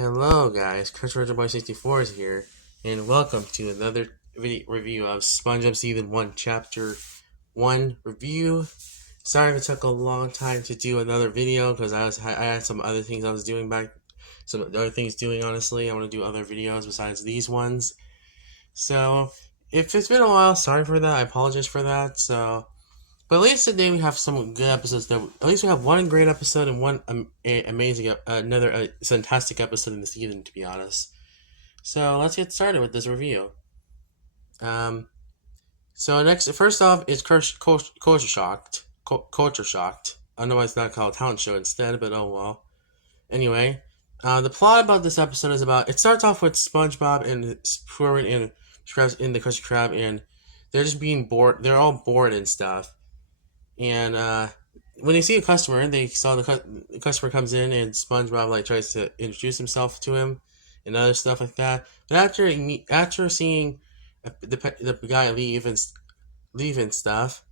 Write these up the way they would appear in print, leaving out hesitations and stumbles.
Hello guys, ChrisRogerBoy64 is here, and welcome to another video review of SpongeBob Season 1 Chapter 1 review. Sorry if it took a long time to do another video, because I had some other things I was doing honestly. I want to do other videos besides these ones. So, if it's been a while, sorry for that, I apologize for that, But at least today we have some good episodes. At least we have one great episode and one amazing, another fantastic episode in the season. To be honest, so let's get started with this review. Um, first off, is culture shocked. Culture shocked. I know it's not called talent show instead, but oh well. Anyway, the plot about this episode is about. It starts off with SpongeBob and Squidward and Krabs in the Krusty Krab, and they're just being bored. They're all bored and stuff. And when they see a customer, they saw the customer comes in, and SpongeBob tries to introduce himself to him, and other stuff like that. But after seeing the guy leave and stuff,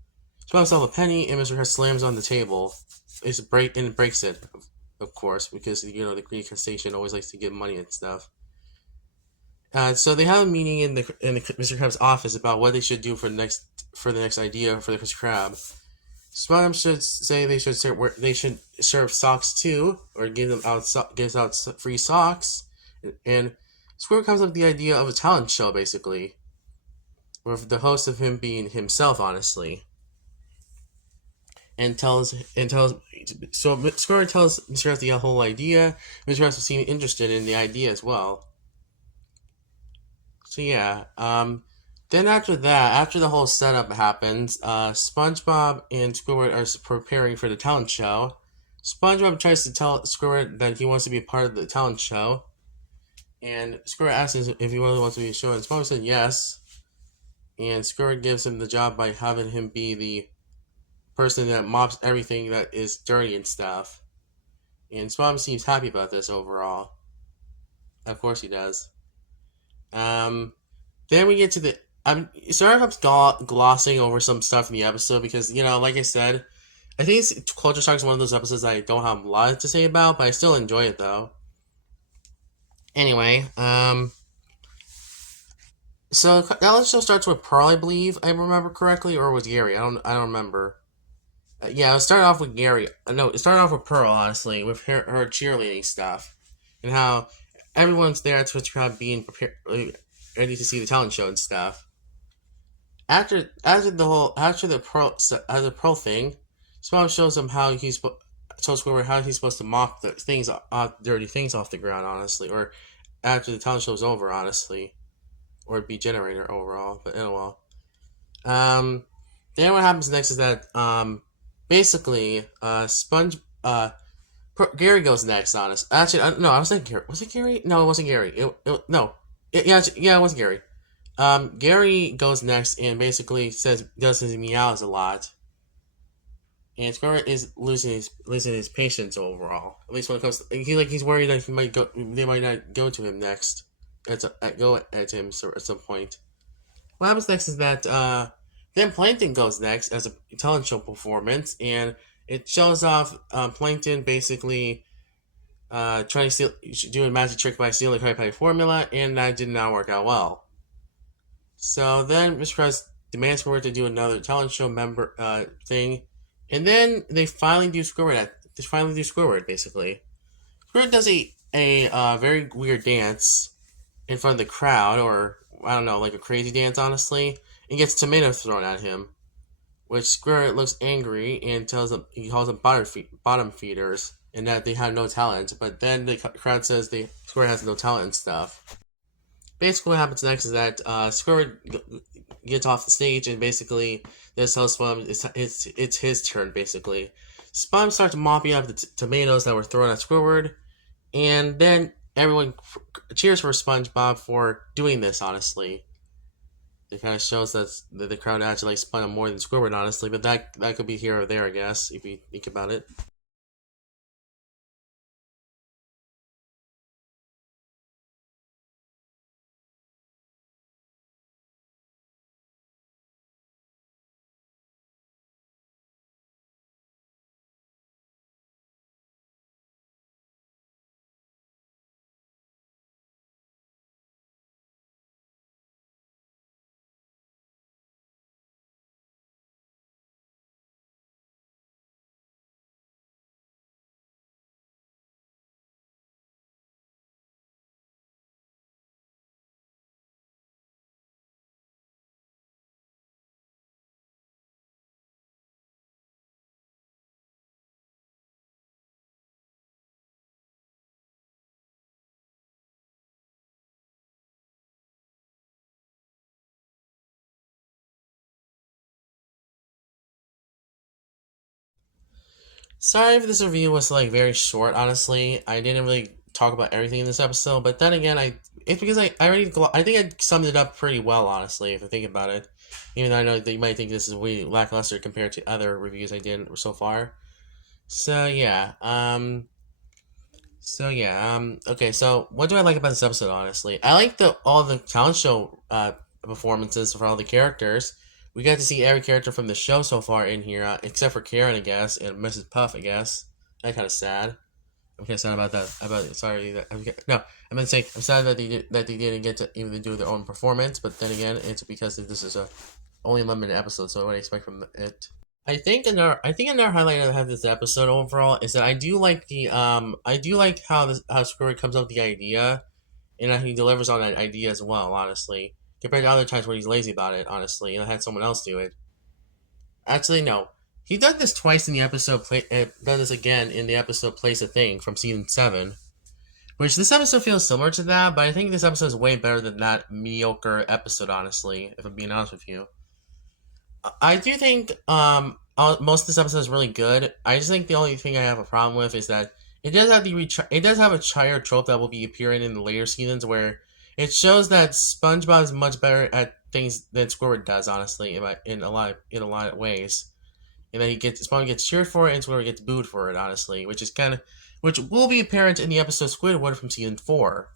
he finds himself a penny, and Mr. Krabs slams on the table. It breaks it, of course, because the Green Station always likes to give money and stuff. So they have a meeting in the Mr. Krabs' office about what they should do for the next idea for the Krusty Krab. SpongeBob should say they should serve socks too, or gives out free socks, and Squidward comes up with the idea of a talent show, basically, with the host of him being himself, honestly, and tells so Squidward tells Mr. Krabs the whole idea. Mr. Krabs seems interested in the idea as well. So yeah, then after the whole setup happens, SpongeBob and Squidward are preparing for the talent show. SpongeBob tries to tell Squidward that he wants to be a part of the talent show, and Squidward asks if he really wants to be a show, and SpongeBob said yes. And Squidward gives him the job by having him be the person that mops everything that is dirty and stuff. And SpongeBob seems happy about this overall. Of course he does. Then we get to the. I'm sorry if I'm glossing over some stuff in the episode because like I said, I think Culture Shock is one of those episodes I don't have a lot to say about, but I still enjoy it though. Anyway, so that show starts with Pearl, I believe I remember correctly, or was Gary? I don't remember. Yeah, it started off with Gary. No, it started off with Pearl, honestly, with her cheerleading stuff, and how everyone's there at Twitch Crowd being prepared, ready to see the talent show and stuff. After the Pearl thing, SpongeBob shows him how tells Squidward how he's supposed to mop the dirty things off the ground, honestly, or after the talent show's over, honestly, or be generator overall. But oh well. Then what happens next is that basically Gary goes next. Actually, no, I was thinking Gary. Was it Gary? No, it wasn't Gary. It was Gary. Gary goes next and basically does his meows a lot, and Squidward is losing his patience overall. At least when it comes, he's worried that they might not go to him next. Go at him at some point. What happens next is that then Plankton goes next as a talent show performance, and it shows off Plankton basically trying to do a magic trick by stealing the Krabby Patty formula, and that did not work out well. So then Mr. Krabs demands Squidward to do another talent show member thing, and then they finally do Squidward. Basically. Squidward does a very weird dance in front of the crowd, or I don't know, like a crazy dance, honestly, and gets tomatoes thrown at him, which Squidward looks angry and he calls them bottom feeders, and that they have no talent. But then the crowd says Squidward has no talent and stuff. Basically, what happens next is that Squidward gets off the stage, and basically this tells SpongeBob it's his turn. Basically, SpongeBob starts mopping up the tomatoes that were thrown at Squidward, and then everyone cheers for SpongeBob for doing this. Honestly, it kind of shows that the crowd actually likes SpongeBob more than Squidward. Honestly, but that could be here or there, I guess, if you think about it. Sorry if this review was like very short. Honestly, I didn't really talk about everything in this episode, but then again, it's because I think I summed it up pretty well. Honestly, if I think about it, even though I know that you might think this is way lackluster compared to other reviews I did so far. So yeah, okay. So what do I like about this episode? Honestly, I like the all the talent show performances for all the characters. We got to see every character from the show so far in here, except for Karen, I guess, and Mrs. Puff, I guess. That kind of sad. I'm kind of sad about that. Sorry, no, I'm gonna say I'm sad that they didn't get to even do their own performance. But then again, it's because this is a only 11-minute episode, so what I expect from it. I think another highlight I have this episode overall is that I do like how Squidward comes up with the idea and that he delivers on that idea as well. Honestly, compared to other times where he's lazy about it. Honestly, and I had someone else do it. Actually, no. He did this twice in the episode. Done this again in the episode "Place a Thing" from season 7, which this episode feels similar to that, but I think this episode is way better than that mediocre episode. Honestly, if I'm being honest with you, I do think most of this episode is really good. I just think the only thing I have a problem with is that it does have a child trope that will be appearing in the later seasons where it shows that SpongeBob is much better at things than Squidward does. Honestly, in a lot of ways, and then SpongeBob gets cheered for it and Squidward gets booed for it. Honestly, which will be apparent in the episode Squidward from season 4.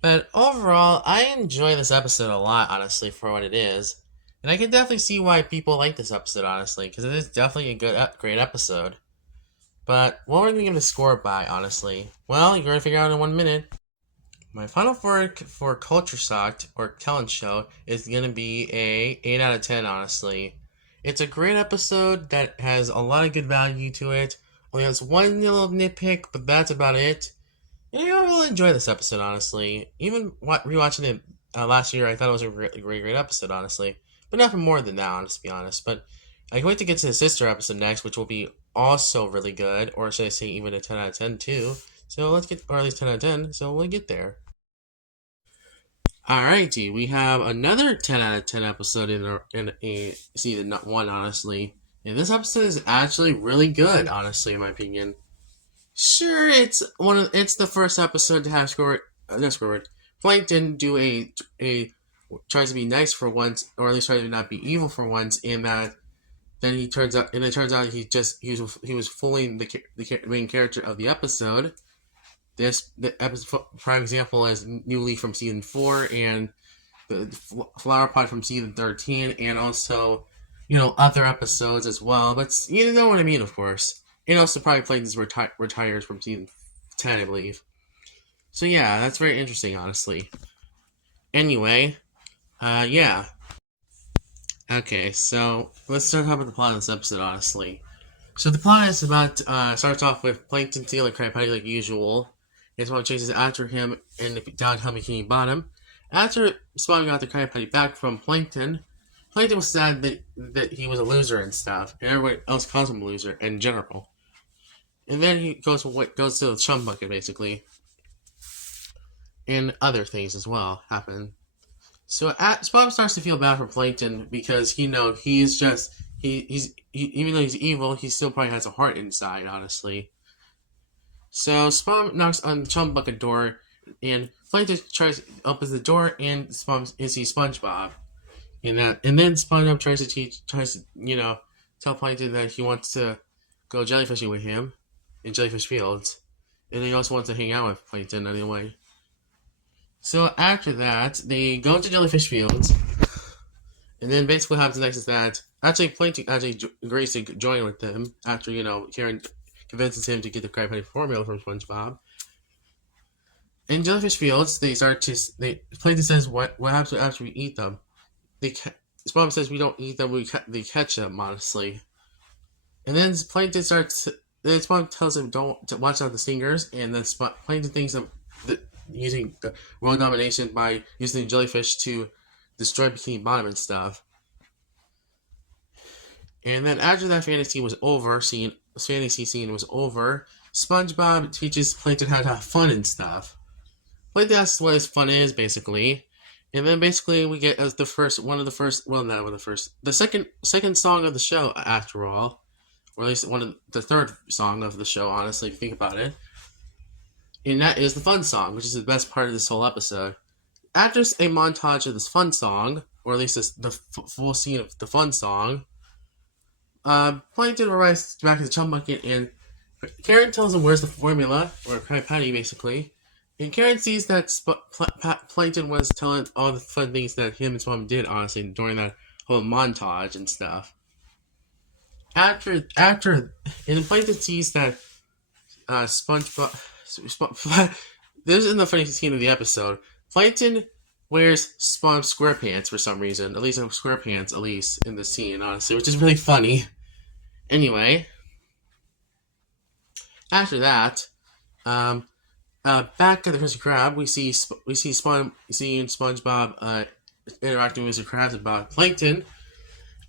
But overall, I enjoy this episode a lot, honestly, for what it is. And I can definitely see why people like this episode, honestly, because it is definitely a great episode. But what we're going to give it a score by, honestly? Well, you're going to figure out in 1 minute. My final for Culture Shock or Talent Show is going to be a 8 out of 10, honestly. It's a great episode that has a lot of good value to it. Only has one little nitpick, but that's about it. Yeah, I really enjoy this episode, honestly. Even rewatching it last year, I thought it was a great episode, honestly. But nothing more than that, to be honest. But I can't wait to get to the sister episode next, which will be also really good, or should I say even a 10 out of 10 too. So let's get, or at least 10 out of 10, so we'll get there. Alrighty, we have another 10 out of 10 episode in a season 1, honestly. And this episode is actually really good, honestly, in my opinion. Sure, it's the first episode to have Plankton do a tries to be nice for once, or at least tries to not be evil for once. In that, then it turns out he was fooling the main character of the episode. The episode, prime example, is New Leaf from season 4 and the Flower Pot from season 13, and also other episodes as well. But you know what I mean, of course. And also probably Plankton's retires from season 10, I believe. So yeah, that's very interesting, honestly. Anyway, yeah. Okay, so let's start talking about the plot of this episode, honestly. So the plot is starts off with Plankton stealing Krabby Patty like usual. His mom chases after him in the downtown Bikini Bottom. After Spawn got the Krabby Patty back from Plankton, Plankton was sad that he was a loser and stuff, and everyone else calls him a loser in general. And then he goes to the chum bucket, basically. And other things as well happen. So Spongebob starts to feel bad for Plankton because he's even though he's evil, he still probably has a heart inside, honestly. So Spongebob knocks on the chum bucket door, and Plankton opens the door and sees SpongeBob. And then SpongeBob tries to tell Plankton that he wants to go jellyfishing with him in Jellyfish Fields, and he also wants to hang out with Plankton anyway. So after that, they go to Jellyfish Fields, and then basically what happens next is that Plankton agrees to join with them after Karen convinces him to get the Krabby Patty formula from SpongeBob. In Jellyfish Fields, Plankton says what happens after we eat them. SpongeBob says we don't eat them, they catch them, honestly. And then Plankton SpongeBob tells him to watch out the stingers, and then Plankton thinks of using world domination by using jellyfish to destroy Bikini Bottom and stuff. And then after that fantasy scene was over, SpongeBob teaches Plankton how to have fun and stuff. Plankton asks what his fun is, basically. And then basically we get the second song of the show, after all. or at least one of the third song of the show, honestly, if you think about it. And that is the fun song, which is the best part of this whole episode. After a montage of this fun song, or at least the full scene of the fun song, Plankton arrives back to the chum bucket, and Karen tells him where's the formula, or Krabby Patty, basically. And Karen sees that Plankton was telling all the fun things that him and his mom did, honestly, during that whole montage and stuff. And Plankton sees that SpongeBob. This is the funniest scene of the episode. Plankton wears SpongeBob SquarePants for some reason. At least SquarePants, at least in the scene, honestly, which is really funny. Anyway, after that, back at the Krusty Krab, we see SpongeBob interacting with Mr. Krabs about Plankton,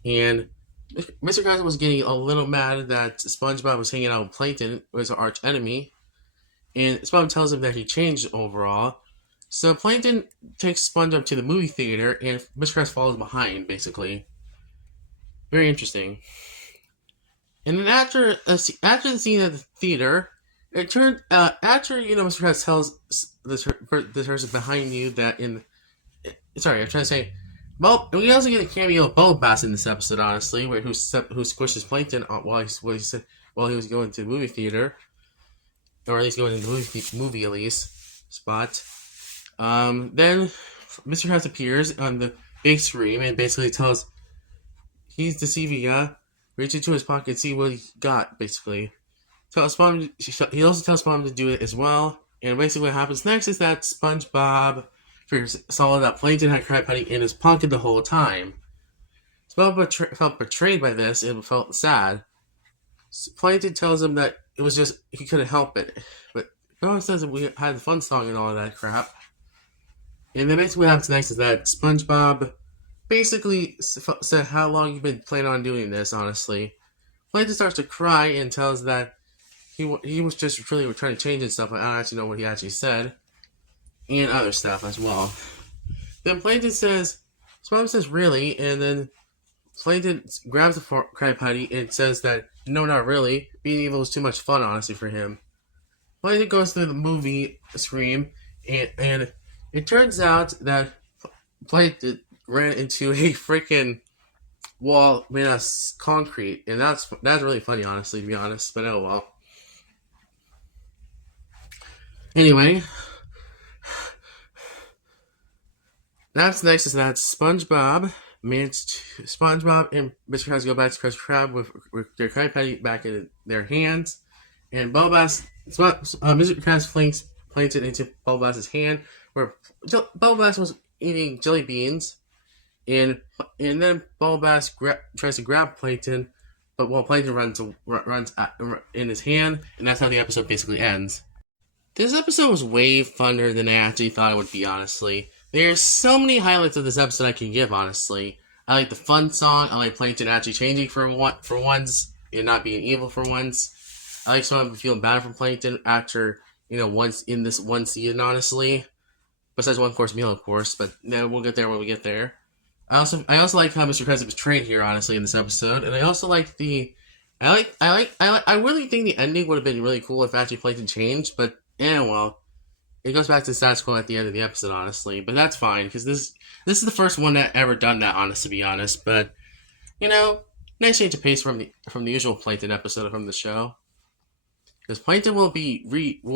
and Mr. Krabs was getting a little mad that SpongeBob was hanging out with Plankton, who was an arch enemy, and SpongeBob tells him that he changed overall. So Plankton takes SpongeBob to the movie theater, and Mr. Krabs follows behind, basically. Very interesting. And then after the scene at the theater, it turned after Mr. Krabs tells this person behind you that sorry, I'm trying to say. Well, we also get a cameo of Bobass in this episode, honestly, who squishes Plankton while he was going to the movie theater, or at least going to the movie at least spot. Then Mr. Krabs appears on the big screen and basically tells he's deceiving ya. Reach into his pocket and see what he got, basically. He also tells SpongeBob to do it as well. And basically what happens next is that SpongeBob saw that Plankton had Krabby Patty in his pocket the whole time. SpongeBob felt betrayed by this and felt sad. Plankton tells him that it was just, he couldn't help it. But SpongeBob says that we had the fun song and all that crap. And then basically what happens next is that SpongeBob basically said how long you've been planning on doing this, honestly. Plankton starts to cry and tells that he was just really trying to change and stuff, but I don't actually know what he actually said. And other stuff as well. Then Plankton says, SpongeBob says, really? And then Plankton grabs the Krabby Patty and says that, no, not really. Being evil is too much fun, honestly, for him. Plankton goes through the movie screen, and it turns out that Plankton ran into a freaking wall made out of concrete, and that's really funny, honestly, to be honest. But oh well. Anyway, that's next is that SpongeBob and Mr. Krabs go back to Krusty Krab with their Krabby Patty back in their hands, and Mr. Krabs flings Plankton into Bulbasaur's hand, where Bulbasaur was eating jelly beans, and then Bulbasaur tries to grab Plankton, but Plankton runs in his hand, and that's how the episode basically ends. This episode was way funner than I actually thought it would be, honestly. There's so many highlights of this episode I can give, honestly. I like the fun song. I like Plankton actually changing for once and not being evil for once. I like someone feeling bad for Plankton after, once in this one season, honestly. Besides one course meal, of course, but we'll get there when we get there. I also like how Mr. Krabs is betrayed here, honestly, in this episode, and I also like I really think the ending would have been really cool if actually Plankton changed, but well, it goes back to the status quo at the end of the episode, honestly. But that's fine, because this is the first one that ever done that, honest to be honest. But nice change of pace from the usual Plankton episode from the show. Because Plankton will be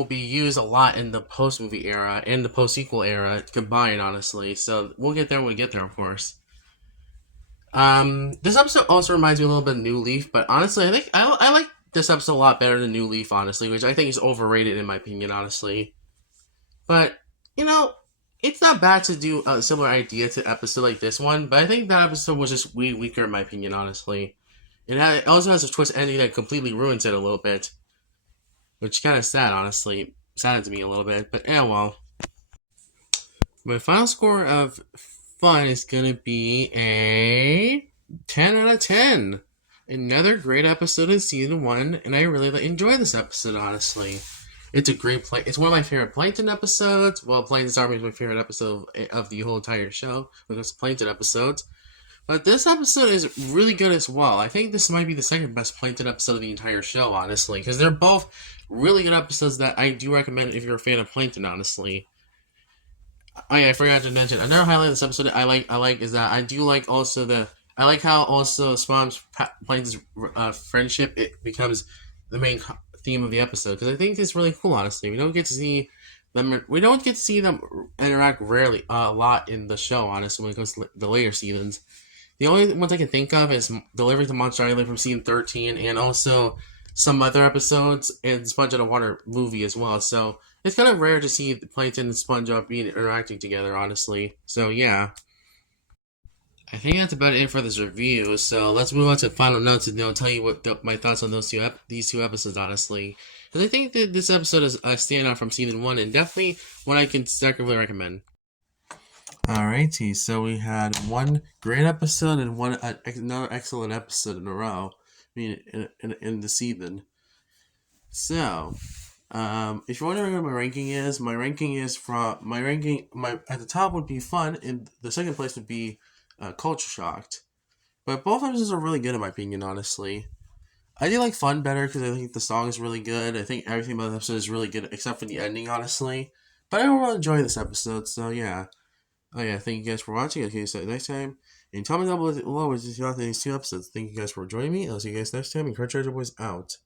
used a lot in the post movie era and the post sequel era combined, honestly. So we'll get there when we get there, of course. This episode also reminds me a little bit of New Leaf, but honestly, I think I like this episode a lot better than New Leaf, honestly, which I think is overrated in my opinion, honestly. But it's not bad to do a similar idea to an episode like this one, but I think that episode was just way weaker in my opinion, honestly. It also has a twist ending that completely ruins it a little bit, which is kind of sad, honestly. Saddened me a little bit, but well. My final score of fun is going to be a 10 out of 10. Another great episode in season 1, and I really enjoy this episode, honestly. It's a great it's one of my favorite Plankton episodes. Well, Plankton's Army is my favorite episode of the whole entire show, because it's Plankton episodes. But this episode is really good as well. I think this might be the second best Plankton episode of the entire show, honestly, because they're both really good episodes that I do recommend if you're a fan of Plankton, honestly. Oh yeah, I forgot to mention another highlight of this episode I like is that I do like also the I like how also Plankton's friendship it becomes the main theme of the episode because I think it's really cool. Honestly, we don't get to see them interact rarely a lot in the show. Honestly, when it comes to the later seasons, the only ones I can think of is Delivery to Monster Island from season 13 and also some other episodes and Sponge on the Water movie as well. So it's kind of rare to see Plankton and SpongeBob being interacting together, honestly. So yeah. I think that's about it for this review. So let's move on to final notes and tell you what my thoughts on these two episodes, honestly. Because I think that this episode is a standout from season one and definitely one I can secondly recommend. Alrighty, so we had one great episode and another excellent episode in a row. I mean, in the season. So, if you're wondering what my ranking. My at the top would be Fun, and the second place would be Culture Shocked. But both episodes are really good in my opinion. Honestly, I do like Fun better because I think the song is really good. I think everything about the episode is really good except for the ending. Honestly, but I overall enjoy this episode. So yeah. Oh yeah, thank you guys for watching. I'll see you guys next time. And comment down below what you thought of these two episodes. Thank you guys for joining me. I'll see you guys next time. And Crunch Boys out.